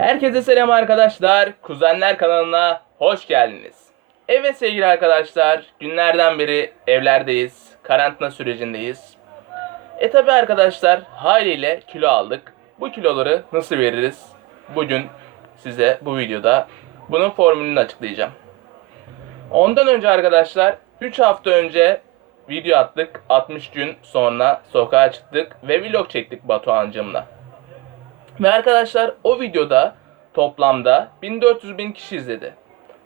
Herkese selam arkadaşlar. Kuzenler kanalına hoş geldiniz. Evet sevgili arkadaşlar, günlerden beri evlerdeyiz. Karantina sürecindeyiz. E tabi arkadaşlar haliyle kilo aldık. Bu kiloları nasıl veririz? Bugün size bu videoda bunun formülünü açıklayacağım. Ondan önce arkadaşlar 3 hafta önce video attık. 60 gün sonra sokağa çıktık ve vlog çektik Batuhan'cımla. Ve arkadaşlar o videoda toplamda 1400 bin kişi izledi.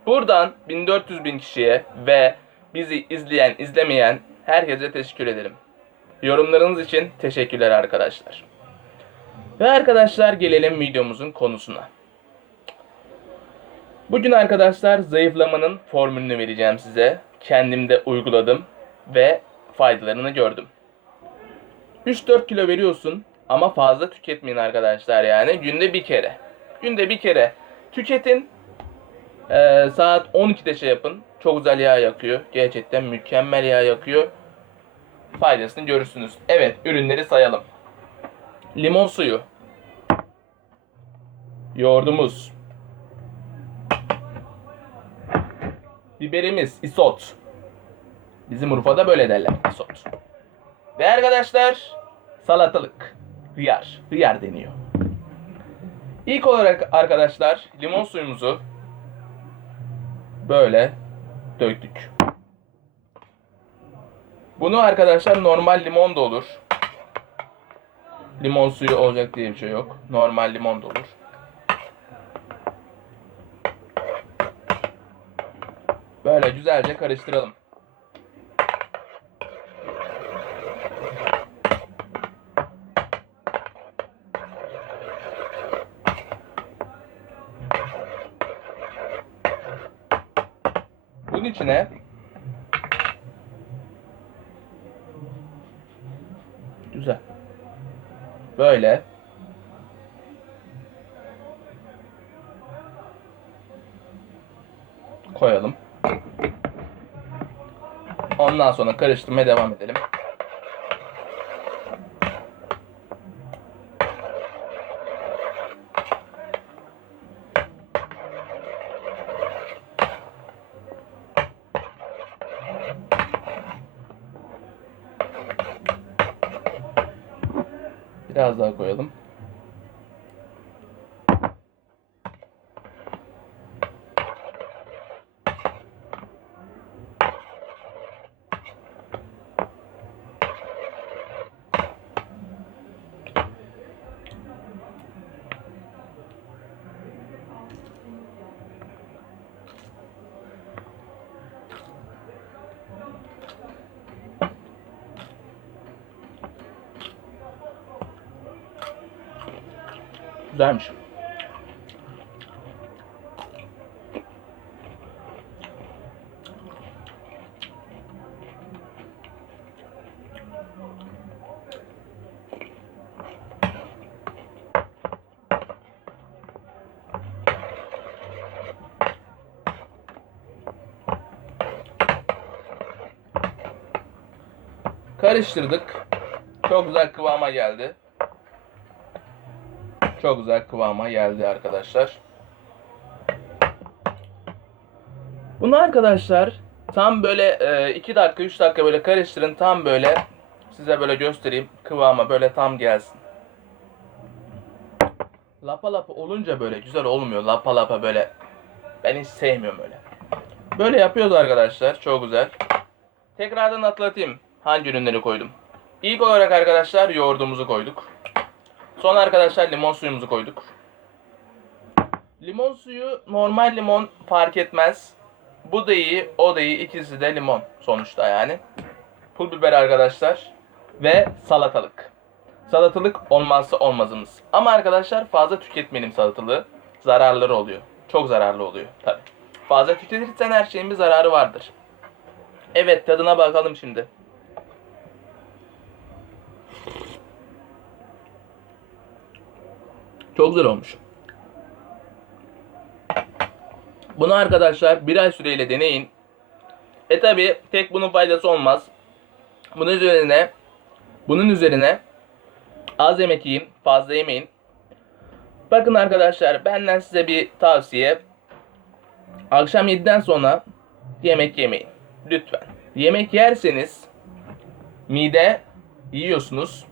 Buradan 1400 bin kişiye ve bizi izleyen izlemeyen herkese teşekkür ederim. Yorumlarınız için teşekkürler arkadaşlar. Ve arkadaşlar gelelim videomuzun konusuna. Bugün arkadaşlar zayıflamanın formülünü vereceğim size. Kendim de uyguladım ve faydalarını gördüm. 3-4 kilo veriyorsun ama fazla tüketmeyin arkadaşlar yani günde bir kere. Günde bir kere tüketin. Ee, saat 12'de şey yapın. Çok güzel yağ yakıyor. Gerçekten mükemmel yağ yakıyor. Faydasını görürsünüz. Evet ürünleri sayalım. Limon suyu. Yoğurdumuz. Biberimiz isot. Bizim Urfa'da böyle derler isot. Ve arkadaşlar salatalık. Hıyar. Hıyar deniyor. İlk olarak arkadaşlar limon suyumuzu böyle döktük. Bunu arkadaşlar normal limon da olur. Limon suyu olacak diye bir şey yok. Normal limon da olur. Böyle güzelce karıştıralım. Bunun içine güzel. Böyle koyalım. Ondan sonra karıştırmaya devam edelim. Biraz daha koyalım. Güzelmiş. Karıştırdık. Çok güzel kıvama geldi. Çok güzel kıvama geldi arkadaşlar. Bunu arkadaşlar tam böyle 2 dakika 3 dakika böyle karıştırın. Tam böyle size böyle göstereyim kıvama böyle tam gelsin. Lapa lapa olunca böyle güzel olmuyor. Lapa lapa böyle ben hiç sevmiyorum öyle. Böyle yapıyoruz arkadaşlar. Çok güzel. Tekrardan atlatayım hangi ürünleri koydum. İlk olarak arkadaşlar yoğurdumuzu koyduk. Son arkadaşlar limon suyumuzu koyduk. Limon suyu normal limon fark etmez. Bu da iyi, o da iyi. İkisi de limon sonuçta yani. Pul biber arkadaşlar ve salatalık. Salatalık olmazsa olmazımız. Ama arkadaşlar fazla tüketmeyelim salatalığı. Zararları oluyor. Çok zararlı oluyor tabi. Fazla tüketirsen her şeyin bir zararı vardır. Evet tadına bakalım şimdi. Çok güzel olmuş. Bunu arkadaşlar bir ay süreyle deneyin. E tabi tek bunun faydası olmaz. Bunun üzerine bunun üzerine az yemek yiyin, fazla yemeyin. Bakın arkadaşlar benden size bir tavsiye. Akşam 7'den sonra yemek yemeyin. Lütfen. Yemek yerseniz mide yiyorsunuz.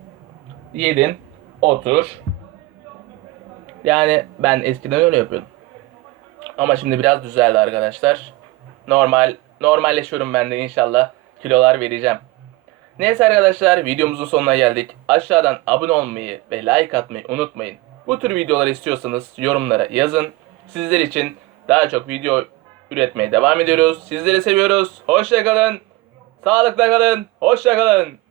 Yedin, otur. Yani ben eskiden öyle yapıyordum. Ama şimdi biraz düzeldi arkadaşlar. Normal normalleşiyorum ben de inşallah. Kilolar vereceğim. Neyse arkadaşlar videomuzun sonuna geldik. Aşağıdan abone olmayı ve like atmayı unutmayın. Bu tür videolar istiyorsanız yorumlara yazın. Sizler için daha çok video üretmeye devam ediyoruz. Sizleri seviyoruz. Hoşça kalın. Sağlıkla kalın. Hoşça kalın.